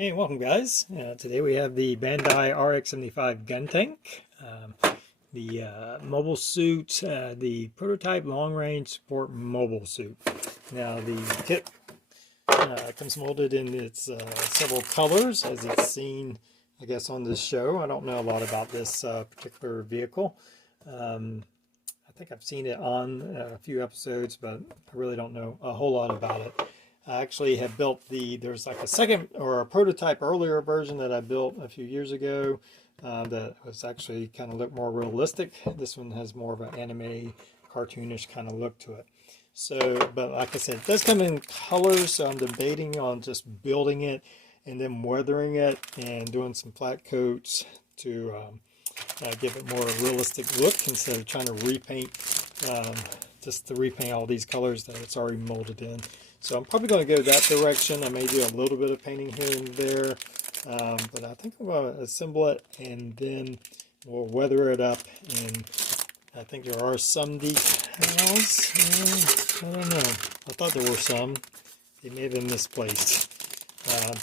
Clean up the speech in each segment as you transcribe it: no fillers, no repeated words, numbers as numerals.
Hey, welcome guys. Today we have the Bandai RX-75 Guntank, the mobile suit, the prototype long-range support mobile suit. Now the kit comes molded in its several colors, as it's seen, I guess, on this show. I don't know a lot about this particular vehicle. I think I've seen it on a few episodes, but I really don't know a whole lot about it. I actually have built there's like a second or a prototype earlier version that I built a few years ago that was actually kind of looked more realistic. This one has more of an anime, cartoonish kind of look to it. So, but like I said, it does come in colors, so I'm debating on just building it and then weathering it and doing some flat coats to give it more realistic look instead of trying to repaint, just to repaint all these colors that it's already molded in. So I'm probably going to go that direction. I may do a little bit of painting here and there, but I think I'm going to assemble it and then we'll weather it up. And I think there are some decals. I don't know. I thought there were some. They may have been misplaced.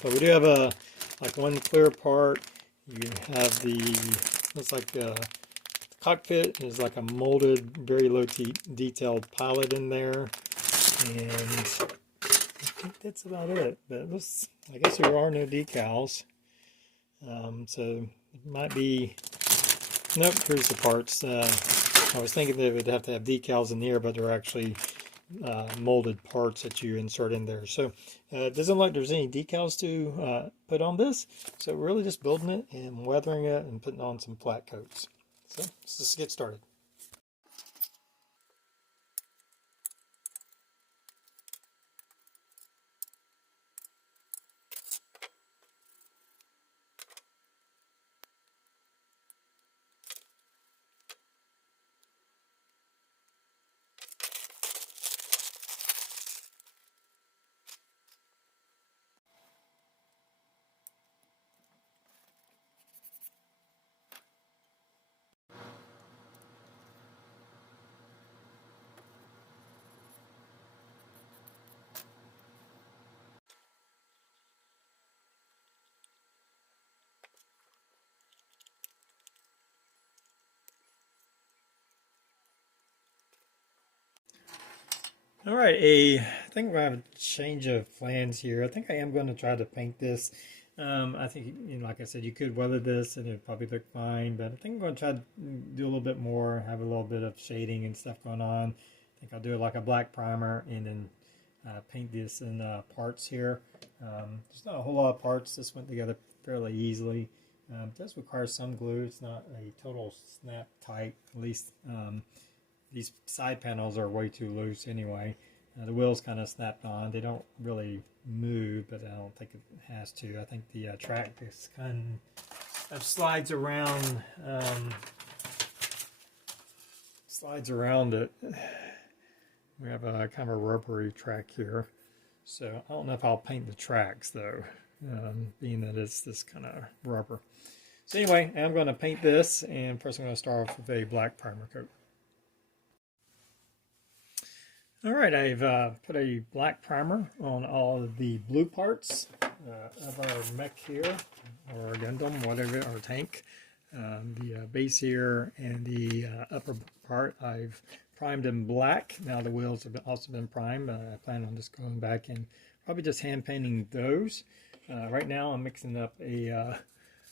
But we do have like one clear part. You have looks like the cockpit is like a molded, very low detailed pilot in there. And I think that's about it, but I guess there are no decals, so it might be, nope, here's the parts. I was thinking they would have to have decals in here, but they're actually molded parts that you insert in there. So it doesn't look like there's any decals to put on this, so we're really just building it and weathering it and putting on some flat coats. So let's just get started. All right, I think we have a change of plans here. I think I am going to try to paint this. I think, like I said, you could weather this and it'd probably look fine, but I think I'm going to try to do a little bit more, have a little bit of shading and stuff going on. I think I'll do like a black primer and then paint this in parts here. There's not a whole lot of parts. This went together fairly easily. It does require some glue. It's not a total snap tight, at least. These side panels are way too loose anyway. The wheels kind of snapped on. They don't really move, but I don't think it has to. I think the track just kind of slides around. Slides around it. We have a kind of a rubbery track here. So I don't know if I'll paint the tracks though, being that it's this kind of rubber. So anyway, I'm going to paint this, and first I'm going to start off with a black primer coat. Alright, I've put a black primer on all of the blue parts of our mech here, or Gundam, whatever, or tank. The base here and the upper part I've primed in black. Now the wheels have also been primed. I plan on just going back and probably just hand painting those. Right now I'm mixing up a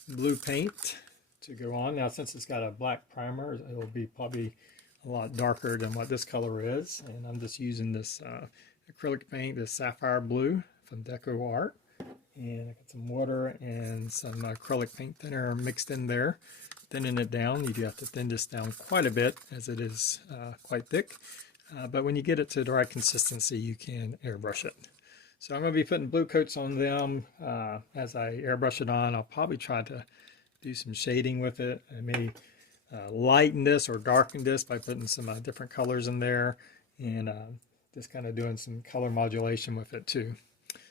blue paint to go on. Now since it's got a black primer, it'll be probably a lot darker than what this color is, and I'm just using this acrylic paint, this sapphire blue from Deco Art, and I got some water and some acrylic paint thinner mixed in there, thinning it down. You do have to thin this down quite a bit as it is quite thick, but when you get it to the right consistency you can airbrush it. So I'm going to be putting blue coats on them as I airbrush it on. I'll probably try to do some shading with it. I may lighten this or darken this by putting some different colors in there, and just kind of doing some color modulation with it too.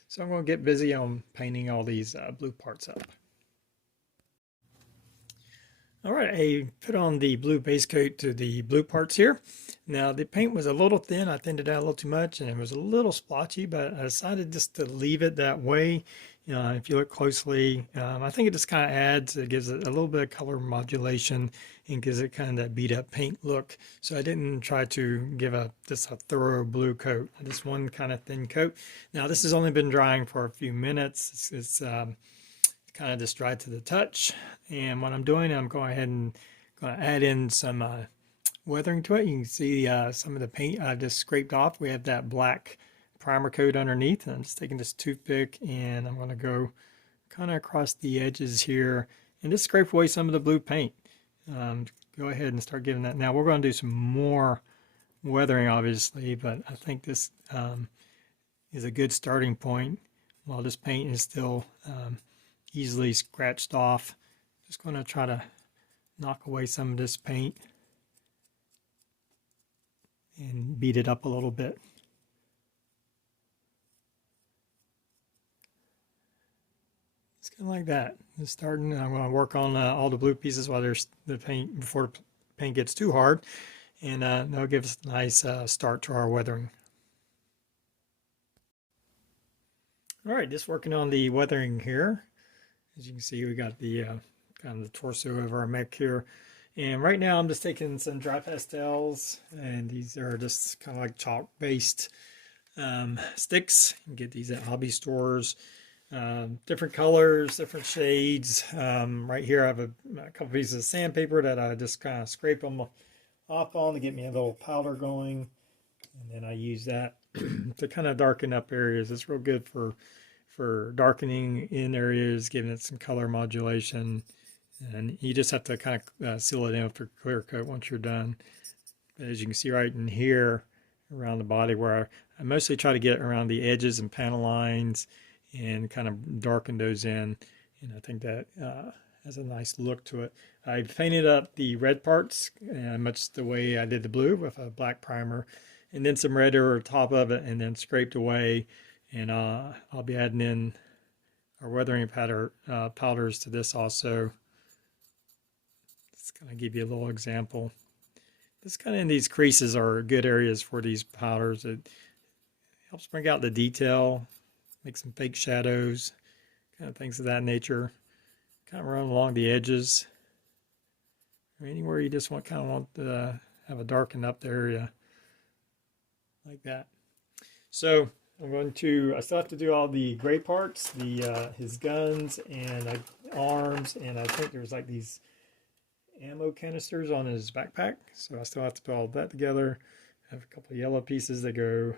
So I'm going to get busy on painting all these blue parts up. Alright, I put on the blue base coat to the blue parts here. Now the paint was a little thin. I thinned it out a little too much and it was a little splotchy, but I decided just to leave it that way If you look closely, I think it just kind of adds, it gives it a little bit of color modulation and gives it kind of that beat up paint look. So I didn't try to give just a thorough blue coat, just one kind of thin coat. Now this has only been drying for a few minutes. It's kind of just dried to the touch. And what I'm doing, I'm going ahead and going to add in some weathering to it. You can see some of the paint I've just scraped off. We have that black primer coat underneath, and I'm just taking this toothpick and I'm going to go kind of across the edges here and just scrape away some of the blue paint. Go ahead and start giving that. Now we're going to do some more weathering obviously, but I think this is a good starting point while this paint is still easily scratched off. Just going to try to knock away some of this paint and beat it up a little bit. It's kind of like that. Just starting, I'm going to work on all the blue pieces while there's the paint before the paint gets too hard, and that'll give us a nice start to our weathering. All right, just working on the weathering here. As you can see, we got the kind of the torso of our mech here. And right now I'm just taking some dry pastels, and these are just kind of like chalk-based sticks. You can get these at hobby stores. Different colors, different shades. Right here I have a couple pieces of sandpaper that I just kind of scrape them off on to get me a little powder going. And then I use that to kind of darken up areas. It's real good for darkening in areas, giving it some color modulation. And you just have to kind of seal it in with a clear coat once you're done. But as you can see right in here around the body, where I mostly try to get around the edges and panel lines and kind of darken those in. And I think that has a nice look to it. I painted up the red parts much the way I did the blue with a black primer, and then some red over top of it, and then scraped away. And I'll be adding in our weathering powders to this also. Just kind of give you a little example. This kind of in these creases are good areas for these powders. It helps bring out the detail, make some fake shadows, kind of things of that nature. Kind of run along the edges, or anywhere you just want to have a darkened up area like that. So I still have to do all the gray parts, his guns and arms, and I think there's like these ammo canisters on his backpack. So I still have to put all that together. I have a couple of yellow pieces that go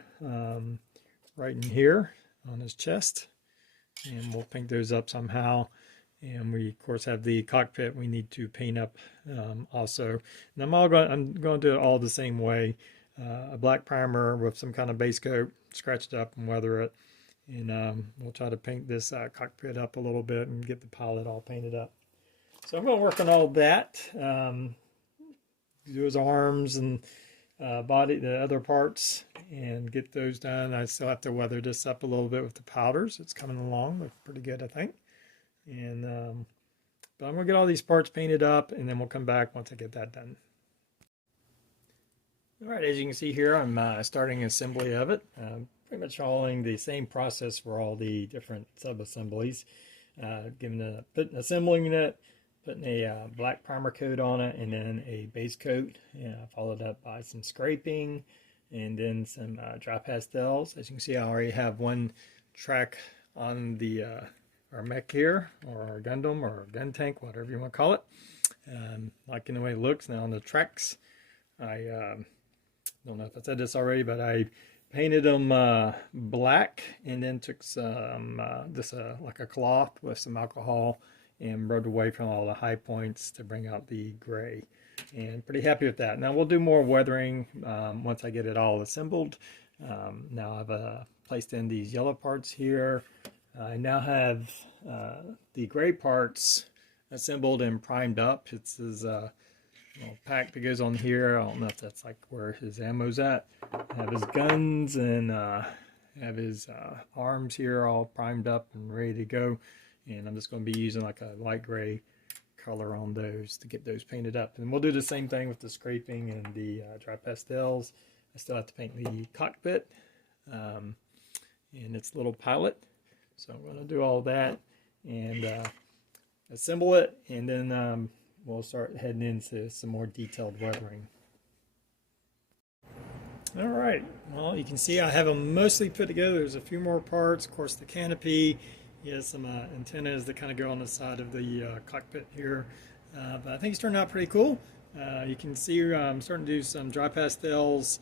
right in here on his chest, and we'll paint those up somehow. And we of course have the cockpit we need to paint up also. And I'm going to do it all the same way. A black primer with some kind of base coat, scratch it up and weather it, and we'll try to paint this cockpit up a little bit and get the pilot all painted up. So I'm going to work on all that, do his arms and body, the other parts, and get those done. I still have to weather this up a little bit with the powders. It's coming along, looks pretty good, I think. And but I'm going to get all these parts painted up, and then we'll come back once I get that done. All right, as you can see here, I'm starting assembly of it. Pretty much following the same process for all the different sub-assemblies. Assembling it, putting a black primer coat on it, and then a base coat, followed up by some scraping, and then some dry pastels. As you can see, I already have one track on the our mech here, or our Gundam, or Guntank, whatever you want to call it. Liking the way it looks. Now on the tracks, I don't know if I said this already, but I painted them black, and then took some like a cloth with some alcohol and rubbed away from all the high points to bring out the gray. And pretty happy with that. Now we'll do more weathering once I get it all assembled. Now I've placed in these yellow parts here. I now have the gray parts assembled and primed up. It's his little pack that goes on here. I don't know if that's like where his ammo's at. I have his guns and have his arms here all primed up and ready to go. And I'm just going to be using like a light gray color on those to get those painted up. And we'll do the same thing with the scraping and the dry pastels. I still have to paint the cockpit and its little pilot. So I'm going to do all that and assemble it, and then we'll start heading into some more detailed weathering. All right, well, you can see I have them mostly put together. There's a few more parts. Of course, the canopy. He has some antennas that kind of go on the side of the cockpit here. But I think it's turned out pretty cool. You can see I'm starting to do some dry pastels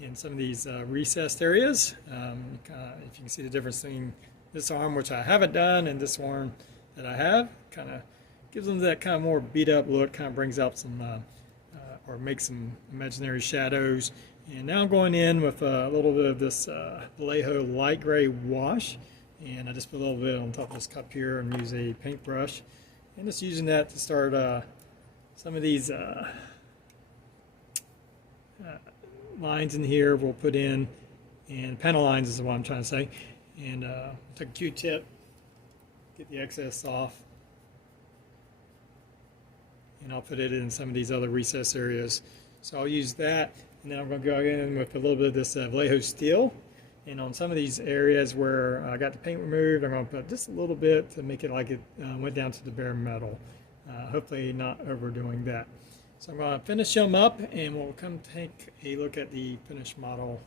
in some of these recessed areas. If you can see the difference between this arm, which I haven't done, and this one that I have, kind of gives them that kind of more beat up look, kind of brings out some, or makes some imaginary shadows. And now I'm going in with a little bit of this Vallejo light gray wash, and I just put a little bit on top of this cup here and use a paintbrush, and just using that to start some of these lines in here we'll put in, and panel lines is what I'm trying to say. And take a Q-tip, get the excess off, and I'll put it in some of these other recess areas. So I'll use that. And then I'm going to go in with a little bit of this Vallejo steel. And on some of these areas where I got the paint removed, I'm going to put just a little bit to make it like it went down to the bare metal. Hopefully not overdoing that. So I'm going to finish them up, and we'll come take a look at the finished model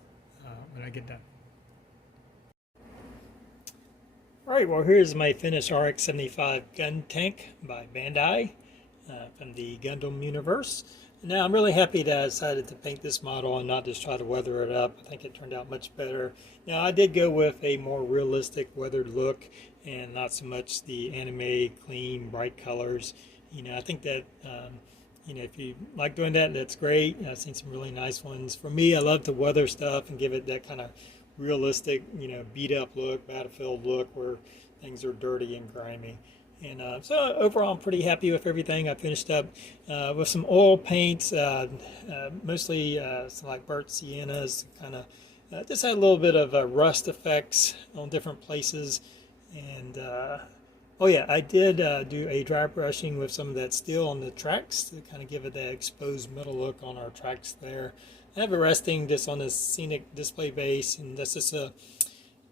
when I get done. Alright, well, here's my finished RX-75 Guntank by Bandai from the Gundam universe. Now, I'm really happy that I decided to paint this model and not just try to weather it up. I think it turned out much better. Now, I did go with a more realistic weathered look and not so much the anime, clean, bright colors. You know, I think that, you know, if you like doing that, that's great. I've seen some really nice ones. For me, I love to weather stuff and give it that kind of realistic, you know, beat up look, battlefield look where things are dirty and grimy. And so overall, I'm pretty happy with everything. I finished up with some oil paints, mostly some like burnt siennas, kind of just had a little bit of rust effects on different places. And oh yeah, I did do a dry brushing with some of that steel on the tracks to kind of give it that exposed metal look on our tracks there. I have it resting just on this scenic display base, and this is a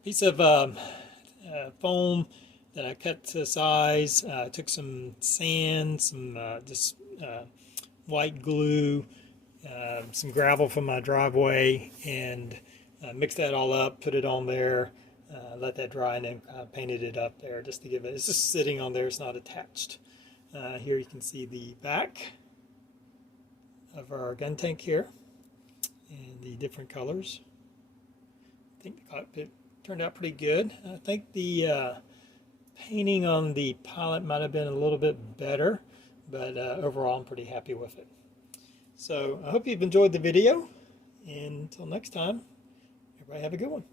piece of foam that I cut to size. I took some sand, some just white glue, some gravel from my driveway, and mixed that all up, put it on there, let that dry, and then painted it up there just to give it, it's just sitting on there, it's not attached. Here you can see the back of our gun tank here, and the different colors. I think the cockpit turned out pretty good. I think the painting on the pilot might have been a little bit better, but overall I'm pretty happy with it. So I hope you've enjoyed the video, and until next time, everybody have a good one.